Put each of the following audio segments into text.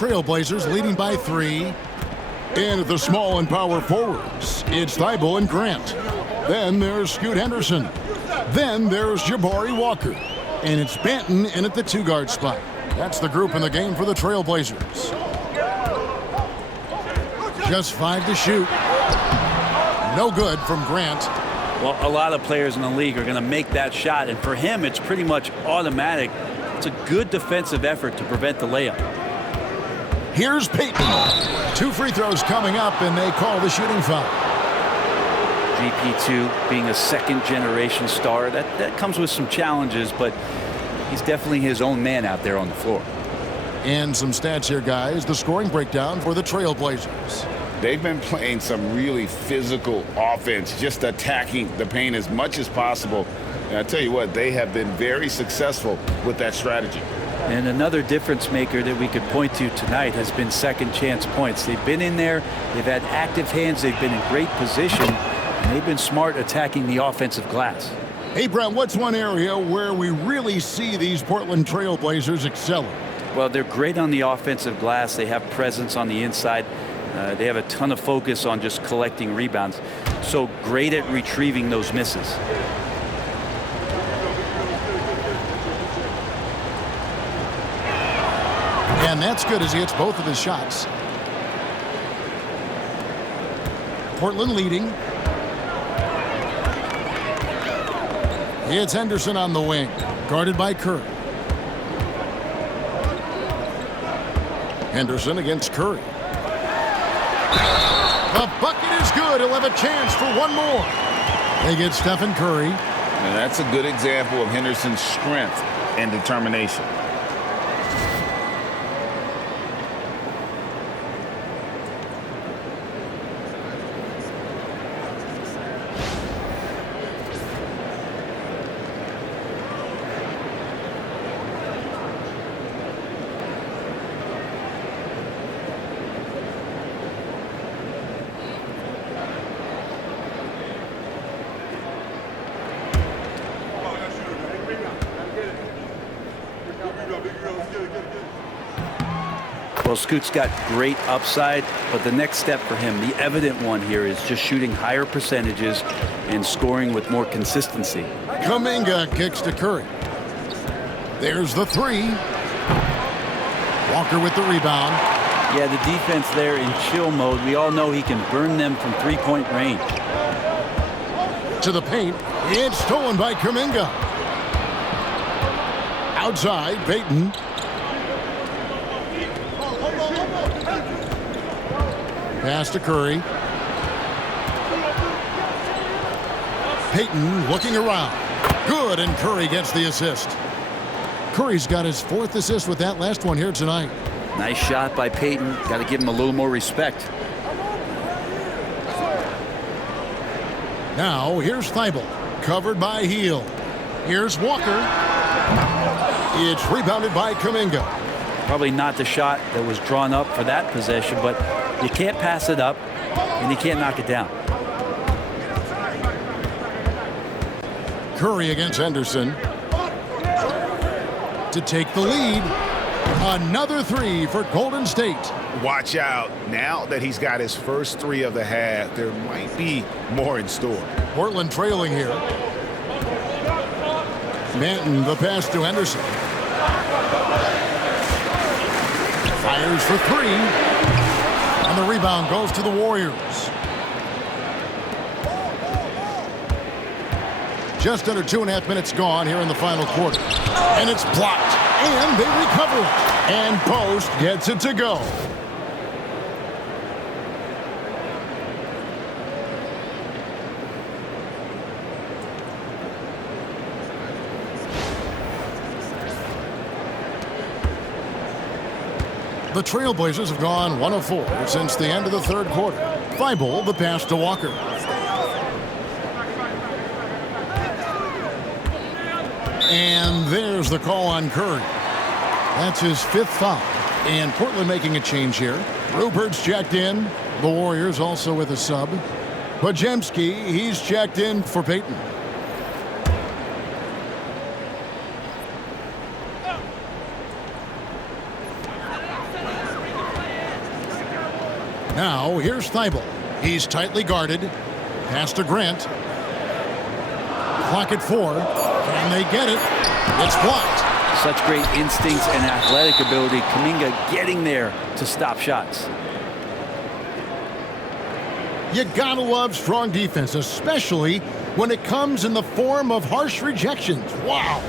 Trailblazers leading by 3. And at the small and power forwards, it's Thibault and Grant. Then there's Scoot Henderson. Then there's Jabari Walker. And it's Banton in at the 2-guard spot. That's the group in the game for the Trailblazers. Just 5 to shoot. No good from Grant. Well, a lot of players in the league are going to make that shot, and for him, it's pretty much automatic. It's a good defensive effort to prevent the layup. Here's Payton. 2 free throws coming up, and they call the shooting foul. GP2 being a second-generation star, that comes with some challenges, but he's definitely his own man out there on the floor. And some stats here, guys. The scoring breakdown for the Trailblazers. They've been playing some really physical offense, just attacking the paint as much as possible. And I tell you what, they have been very successful with that strategy. And another difference maker that we could point to tonight has been second chance points. They've been in there, they've had active hands, they've been in great position, and they've been smart attacking the offensive glass. Hey, Brent, what's one area where we really see these Portland Trailblazers excelling? Well, they're great on the offensive glass. They have presence on the inside. They have a ton of focus on just collecting rebounds. So great at retrieving those misses. And that's good as he hits both of his shots. Portland leading. It's Henderson on the wing, guarded by Curry. Henderson against Curry. The bucket is good. He'll have a chance for one more. They get Stephen Curry. And that's a good example of Henderson's strength and determination. Well, Scoot's got great upside, but the next step for him, the evident one here, is just shooting higher percentages and scoring with more consistency. Kuminga kicks to Curry. There's the 3. Walker with the rebound. Yeah, the defense there in chill mode. We all know he can burn them from three-point range. To the paint. It's stolen by Kuminga. Outside, Payton. Pass to Curry. Payton looking around. Good, and Curry gets the assist. Curry's got his 4th assist with that last one here tonight. Nice shot by Payton. Got to give him a little more respect. Now, here's Thibault, covered by Heel. Here's Walker. It's rebounded by Kuminga. Probably not the shot that was drawn up for that possession, but you can't pass it up, and you can't knock it down. Curry against Henderson. To take the lead. Another 3 for Golden State. Watch out. Now that he's got his first 3 of the half, there might be more in store. Portland trailing here. Banton, the pass to Henderson. Fires for 3. And the rebound goes to the Warriors. Just under 2.5 minutes gone here in the final quarter. And it's blocked. And they recover it. And Post gets it to go. The Trailblazers have gone 1 of 4 since the end of the 3rd quarter. Thibault, the pass to Walker. And there's the call on Curry. That's his 5th foul. And Portland making a change here. Rupert's checked in. The Warriors also with a sub. Podziemski, he's checked in for Payton. Now, here's Thibault. He's tightly guarded. Pass to Grant. Clock at 4. Can they get it? It's blocked. Such great instincts and athletic ability. Kuminga getting there to stop shots. You gotta love strong defense, especially when it comes in the form of harsh rejections. Wow.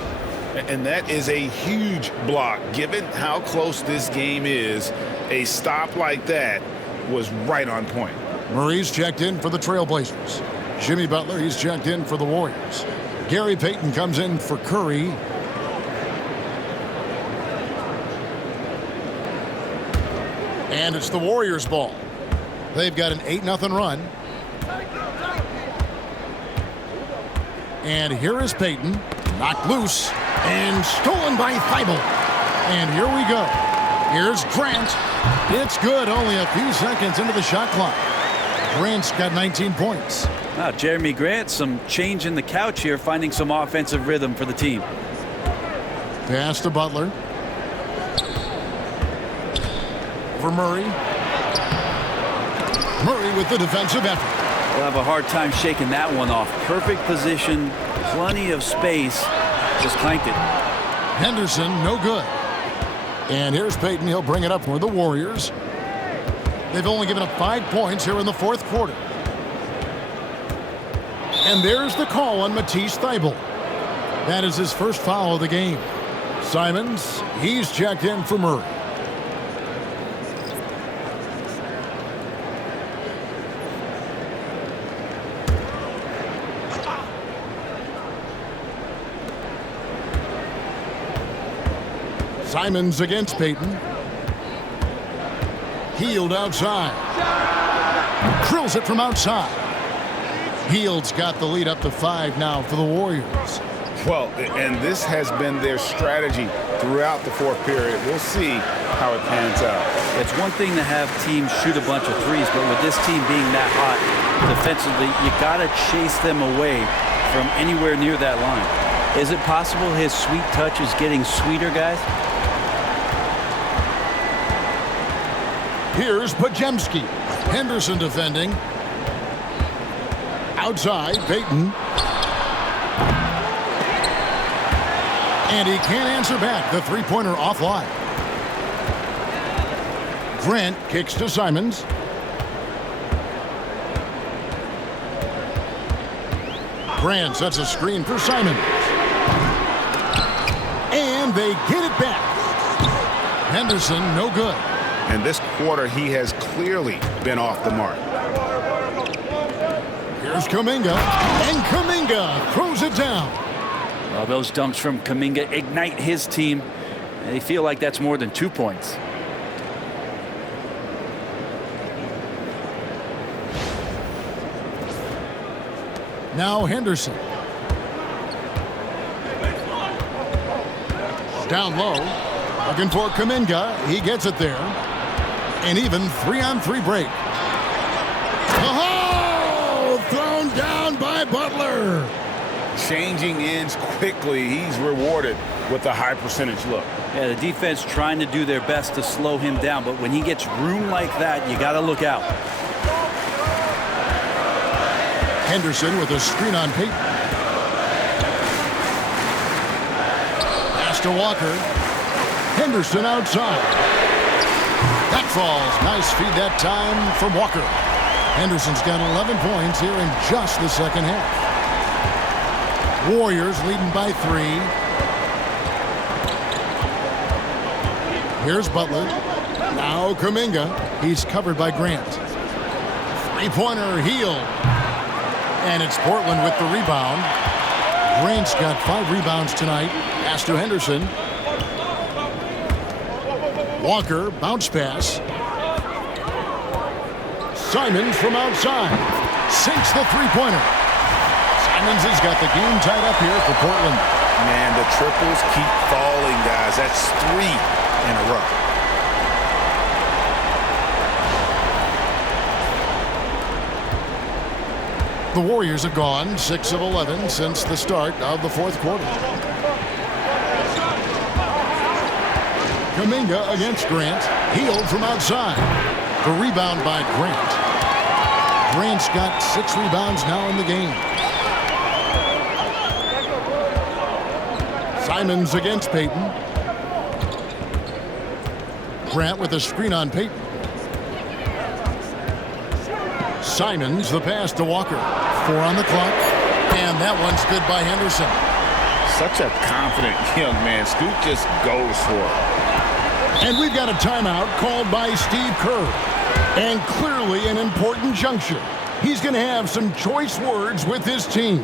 And that is a huge block. Given how close this game is, a stop like that was right on point. Murray's checked in for the Trailblazers. Jimmy Butler, he's checked in for the Warriors. Gary Payton comes in for Curry. And it's the Warriors' ball. They've got an 8-0 run. And here is Payton. Knocked loose and stolen by Thibault. And here we go. Here's Grant. It's good, only a few seconds into the shot clock. Grant's got 19 points. Jeremy Grant, some change in the couch here, finding some offensive rhythm for the team. Pass to Butler. For Murray. Murray with the defensive effort. We'll have a hard time shaking that one off. Perfect position, plenty of space, just clanked it. Henderson, no good. And here's Payton. He'll bring it up for the Warriors. They've only given up 5 points here in the fourth quarter. And there's the call on Matisse Thybulle. That is his first foul of the game. Simons, he's checked in for Murray. Simons against Payton. Hield outside. Drills it from outside. Hield's got the lead up to 5 now for the Warriors. Well, and this has been their strategy throughout the fourth period. We'll see how it pans out. It's one thing to have teams shoot a bunch of threes, but with this team being that hot defensively, you got to chase them away from anywhere near that line. Is it possible his sweet touch is getting sweeter, guys? Here's Pajemski. Henderson defending. Outside, Payton. And he can't answer back. The three-pointer offline. Grant kicks to Simons. Grant sets a screen for Simons. And they get it back. Henderson, no good. And this quarter, he has clearly been off the mark. Here's Kuminga. And Kuminga throws it down. Well, those dunks from Kuminga ignite his team. They feel like that's more than 2 points. Now Henderson. Down low. Looking for Kuminga. He gets it there. And even 3-on-3 break. Oh! Thrown down by Butler. Changing ends quickly. He's rewarded with a high percentage look. Yeah, the defense trying to do their best to slow him down, but when he gets room like that, you got to look out. Henderson with a screen on Payton. Pass to Walker. Henderson outside. That falls. Nice feed that time from Walker. Henderson's got 11 points here in just the second half. Warriors leading by 3. Here's Butler. Now Kuminga. He's covered by Grant. Three-pointer Hield. And it's Portland with the rebound. Grant's got 5 rebounds tonight. Pass to Henderson. Walker, bounce pass. Simons from outside. Sinks the three-pointer. Simons has got the game tied up here for Portland. Man, the triples keep falling, guys. That's 3 in a row. The Warriors have gone 6 of 11 since the start of the fourth quarter. Kuminga against Grant. Hield from outside. The rebound by Grant. Grant's got 6 rebounds now in the game. Simons against Payton. Grant with a screen on Payton. Simons, the pass to Walker. 4 on the clock. And that one's good by Henderson. Such a confident young man. Scoot just goes for it. And we've got a timeout called by Steve Kerr. And clearly an important juncture. He's going to have some choice words with his team.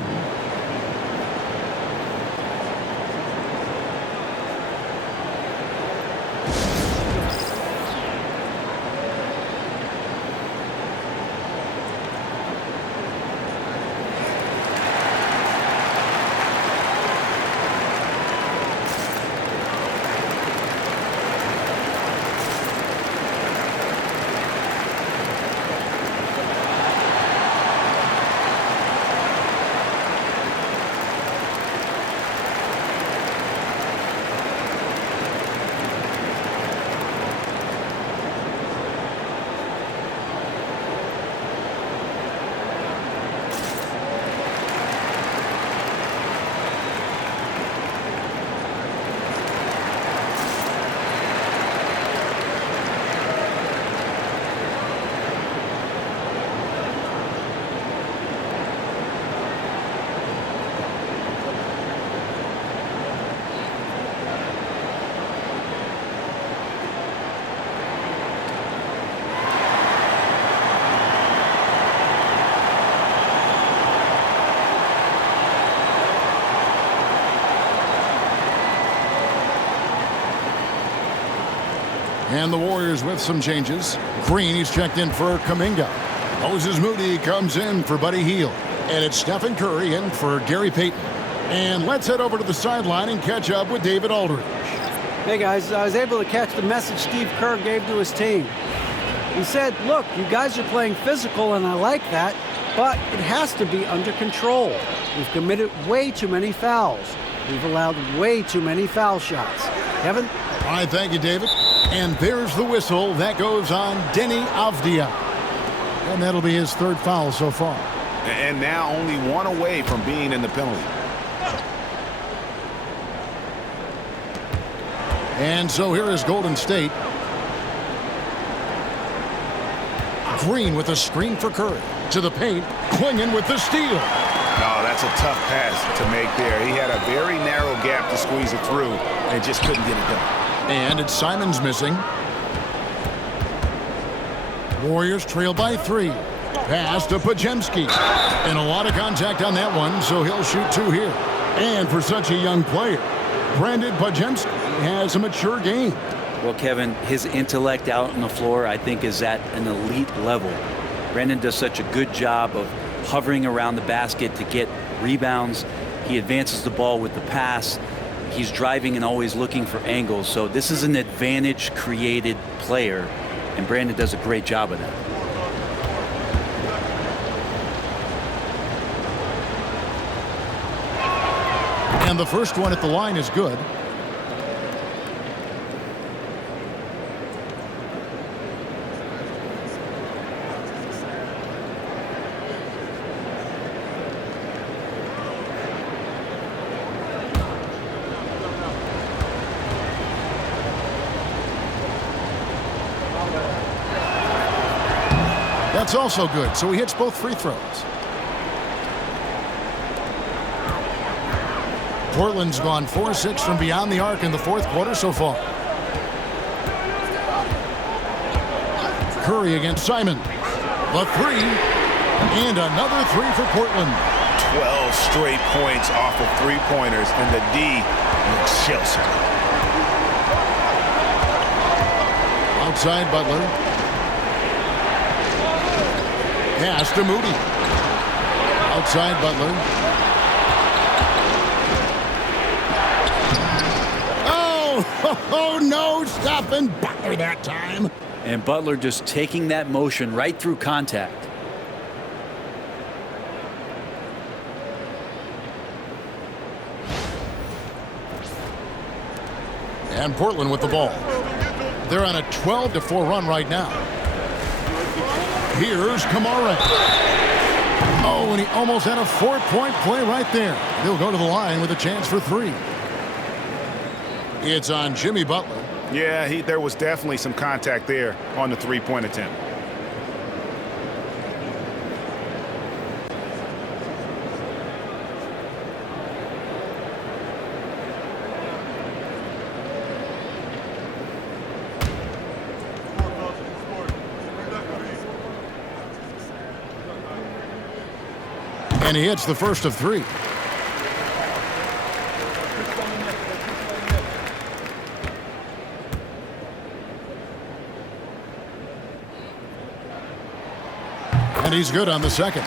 And the Warriors with some changes. Green, he's checked in for Kuminga. Moses Moody comes in for Buddy Hield. And it's Stephen Curry in for Gary Payton. And let's head over to the sideline and catch up with David Aldridge. Hey guys, I was able to catch the message Steve Kerr gave to his team. He said, look, you guys are playing physical and I like that, but it has to be under control. We've committed way too many fouls. We've allowed way too many foul shots. Kevin? All right, thank you, David. And there's the whistle. That goes on Denny Avdia. And that'll be his 3rd foul so far. And now only 1 away from being in the penalty. And so here is Golden State. Green with a screen for Curry. To the paint. Klingon with the steal. No, that's a tough pass to make there. He had a very narrow gap to squeeze it through and just couldn't get it done. And it's Simons missing. Warriors trail by 3. Pass to Podziemski. And a lot of contact on that one, so he'll shoot 2 here. And for such a young player, Brandon Podziemski has a mature game. Well, Kevin, his intellect out on the floor, I think, is at an elite level. Brandon does such a good job of hovering around the basket to get rebounds. He advances the ball with the pass. He's driving and always looking for angles. So this is an advantage-created player, and Brandon does a great job of that. And the first one at the line is good. That's also good, so he hits both free throws. Portland's gone 4-6 from beyond the arc in the 4th quarter so far. Curry against Simon. The 3. And another 3 for Portland. 12 straight points off of 3-pointers, and the D looks shell-shocked. Outside Butler. Pass to Moody. Outside Butler. Oh, no, stopping Butler that time. And Butler just taking that motion right through contact. And Portland with the ball. They're on a 12-4 run right now. Here's Kamara. Oh, and he almost had a 4-point play right there. He'll go to the line with a chance for 3. It's on Jimmy Butler. Yeah, there was definitely some contact there on the three-point attempt. And he hits the first of 3. And he's good on the second.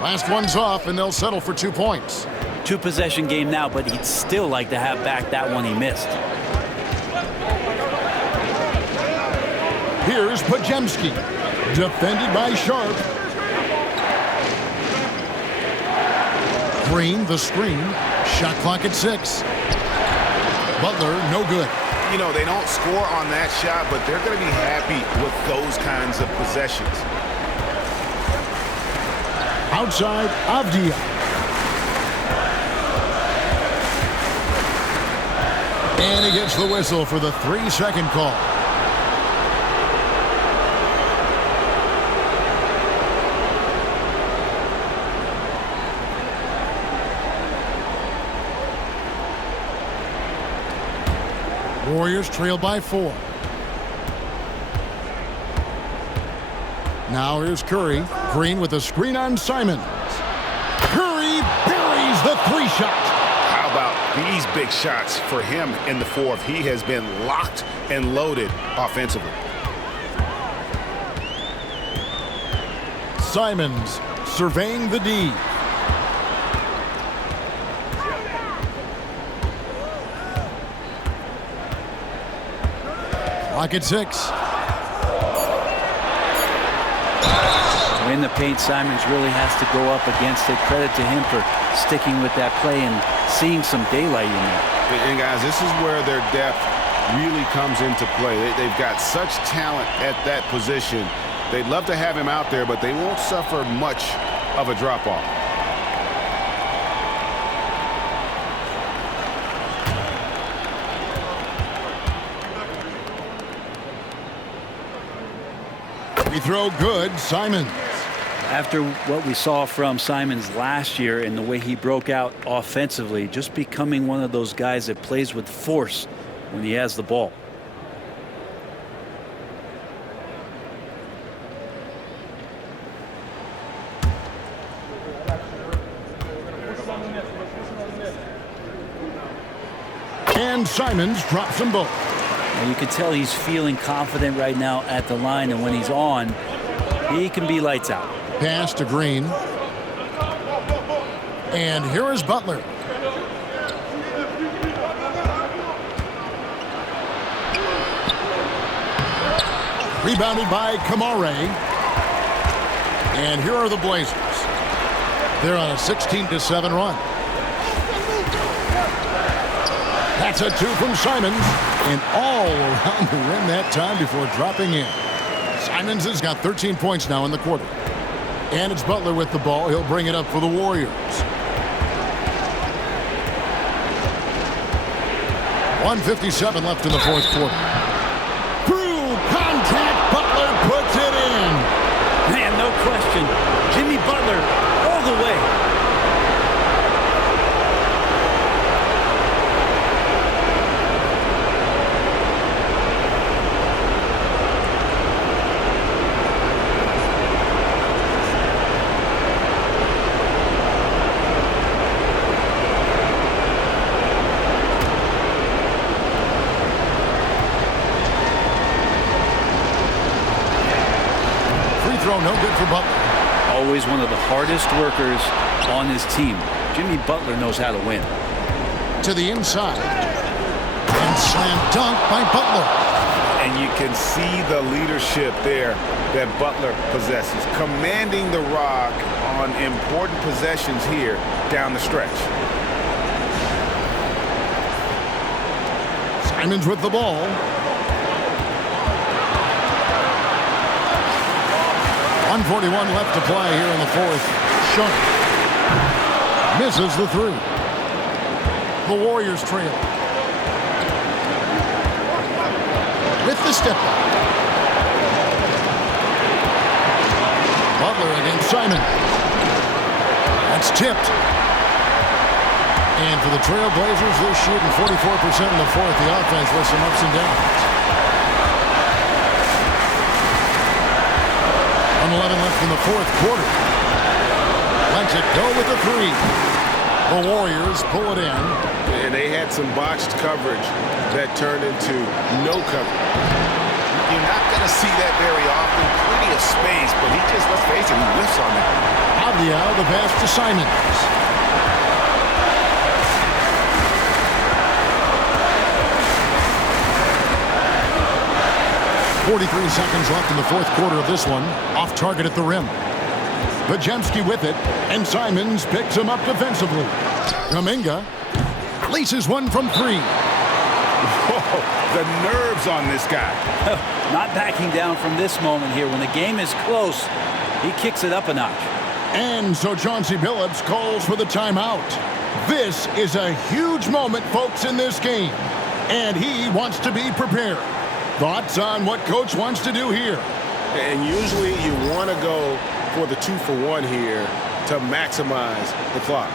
Last one's off, and they'll settle for 2 points. 2-possession game now, but he'd still like to have back that one he missed. Here's Pajemski, defended by Sharp. Green, the screen. Shot clock at 6. Butler, no good. You know, they don't score on that shot, but they're going to be happy with those kinds of possessions. Outside, Avdia. And he gets the whistle for the 3-second call. Warriors trail by 4. Now here's Curry. Green with a screen on Simons. Curry buries the 3-shot. How about these big shots for him in the fourth? He has been locked and loaded offensively. Simons surveying the D. Clock at 6. In the paint, Simons really has to go up against it. Credit to him for sticking with that play and seeing some daylight in there. And guys, this is where their depth really comes into play. They've got such talent at that position. They'd love to have him out there, but they won't suffer much of a drop-off. Free throw good, Simons. After what we saw from Simons last year and the way he broke out offensively, just becoming one of those guys that plays with force when he has the ball. And Simons drops them both. And you can tell he's feeling confident right now at the line, and when he's on, he can be lights out. Pass to Green. And here is Butler. Rebounded by Kamara. And here are the Blazers. They're on a 16-7 run. That's a 2 from Simons. And all around the rim that time before dropping in. Simons has got 13 points now in the quarter. And it's Butler with the ball. He'll bring it up for the Warriors. 1:57 left in the fourth quarter. Through contact, Butler puts it in. Man, no question. Jimmy Butler all the way. No good for Butler. Always one of the hardest workers on his team. Jimmy Butler knows how to win. To the inside. And slam dunk by Butler. And you can see the leadership there that Butler possesses, commanding the rock on important possessions here down the stretch. Simons with the ball. .141 left to play here in the fourth. Shunk misses the three. The Warriors trail. With the step back. Butler against Simon. That's tipped. And for the Trailblazers, they're shooting 44% in the fourth. The offense with some ups and downs. 1:11 left in the fourth quarter. Lets it go with the three. The Warriors pull it in. And they had some botched coverage that turned into no coverage. You're not going to see that very often. Plenty of space, but he just, let's face it, he whiffs on that. Avdia, the pass to Simons. 43 seconds left in the fourth quarter of this one. Off target at the rim. Podziemski with it, and Simons picks him up defensively. Kuminga laces one from three. Whoa, the nerves on this guy. Not backing down from this moment here. When the game is close, he kicks it up a notch. And so Chauncey Billups calls for the timeout. This is a huge moment, folks, in this game. And he wants to be prepared. Thoughts on what Coach wants to do here? And usually you want to go for the 2-for-1 here to maximize the clock.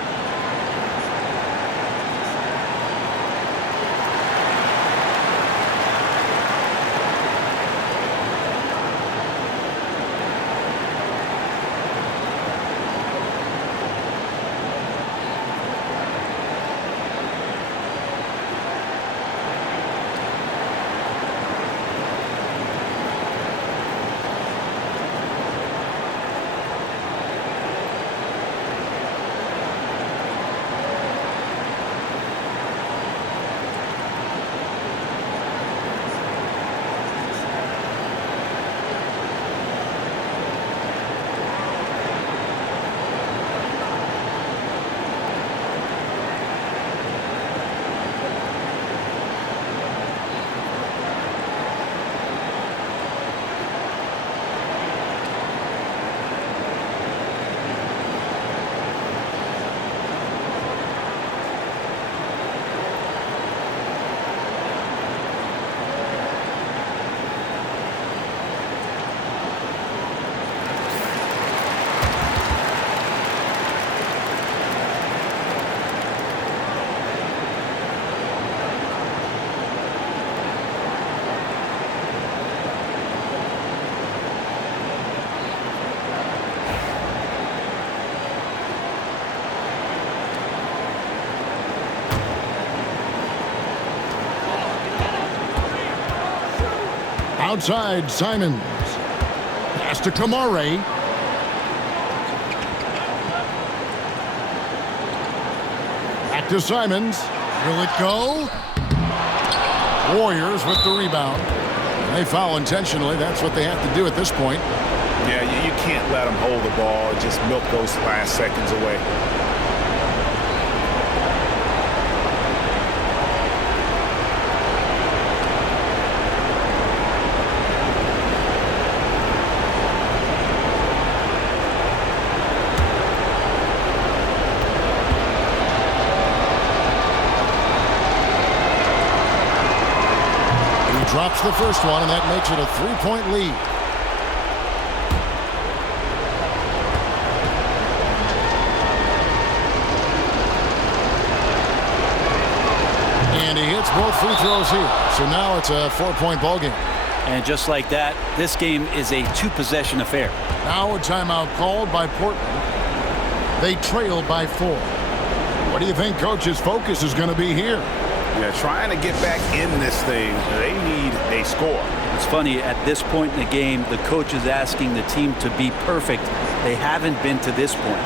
Outside, Simons. Pass to Kamare. Back to Simons. Will it go? Warriors with the rebound. They foul intentionally. That's what they have to do at this point. Yeah, you can't let them hold the ball and just milk those last seconds away. Drops the first one, and that makes it a three-point lead. And he hits both free throws here. So now it's a 4-point ball game. And just like that, this game is a two-possession affair. Now a timeout called by Portland. They trail by 4. What do you think Coach's focus is going to be here? Yeah, trying to get back in this thing, they need a score. It's funny, at this point in the game, the coach is asking the team to be perfect. They haven't been to this point.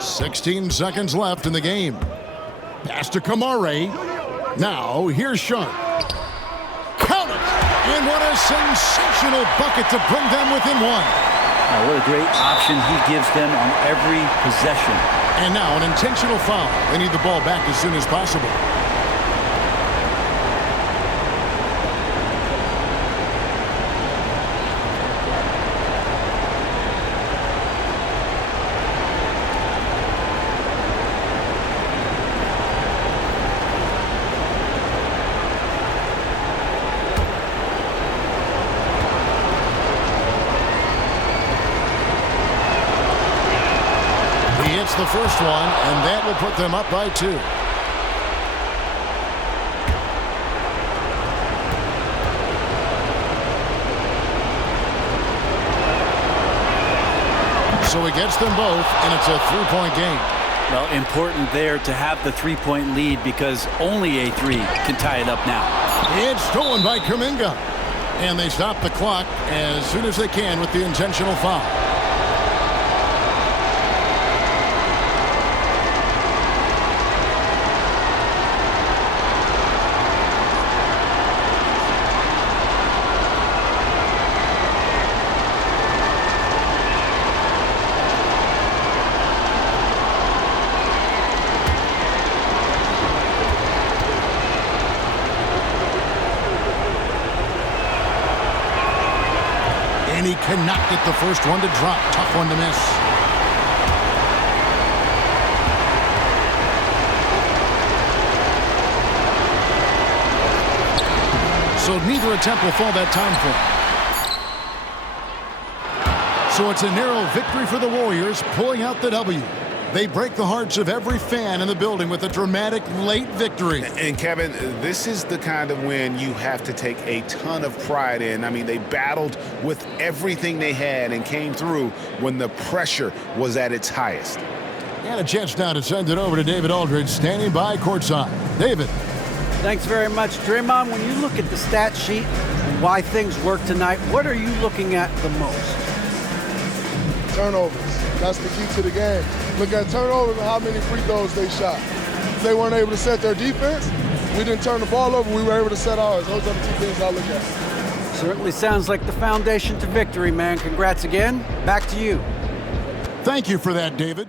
16 seconds left in the game. Pass to Kamare. Now, here's Sharp. Count it! And what a sensational bucket to bring them within one. Now, what a great option he gives them on every possession. And now an intentional foul. They need the ball back as soon as possible. The first one, and that will put them up by 2. So he gets them both, and it's a 3-point game. Well, important there to have the 3-point lead because only a 3 can tie it up now. It's stolen by Kuminga, and they stop the clock as soon as they can with the intentional foul. And he cannot get the first one to drop. Tough one to miss. So neither attempt will fall that time for him. So it's a narrow victory for the Warriors, pulling out the W. They break the hearts of every fan in the building with a dramatic late victory. And Kevin, this is the kind of win you have to take a ton of pride in. I mean, they battled with everything they had and came through when the pressure was at its highest. And a chance now to send it over to David Aldridge, standing by courtside. David. Thanks very much, Draymond. When you look at the stat sheet and why things work tonight, what are you looking at the most? Turnovers. That's the key to the game. Look at turnovers and how many free throws they shot. If they weren't able to set their defense, we didn't turn the ball over, we were able to set ours. Those are the 2 things I look at. Certainly sounds like the foundation to victory, man. Congrats again. Back to you. Thank you for that, David.